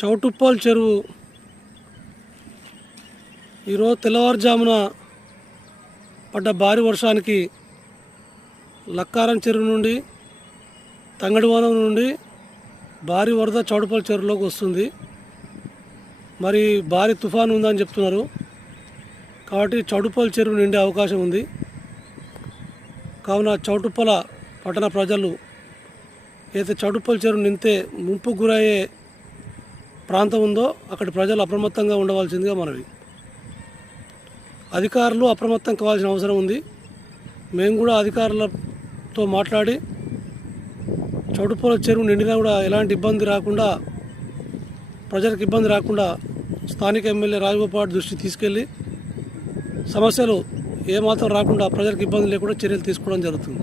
చౌటుప్పల్ చెరువు ఈరోజు తెల్లవారుజామున పడ్డ భారీ వర్షానికి లక్కారం చెరువు నుండి తంగడివనం నుండి భారీ వరద చౌటుప్పల్ చెరువులోకి వస్తుంది. మరి భారీ తుఫాను ఉందని చెప్తున్నారు. కాబట్టి చౌటుప్పల్ చెరువు నిండే అవకాశం ఉంది. కావున చౌటుప్పల పట్టణ ప్రజలు ఏదైతే చౌటుప్పల్ చెరువు నింతే ముంపుకు గురయ్యే ప్రాంతం ఉందో అక్కడి ప్రజలు అప్రమత్తంగా ఉండవలసిందిగా మనవి. అధికారులు అప్రమత్తం కావాల్సిన అవసరం ఉంది. మేము కూడా అధికారులతో మాట్లాడి చౌటుప్పల్ చెరువు నిండినా కూడా ఎలాంటి ఇబ్బంది రాకుండా, ప్రజలకు ఇబ్బంది రాకుండా స్థానిక ఎమ్మెల్యే రాజగోపాల్ దృష్టి తీసుకెళ్ళి సమస్యలు ఏమాత్రం రాకుండా ప్రజలకు ఇబ్బంది లేకుండా చర్యలు తీసుకోవడం జరుగుతుంది.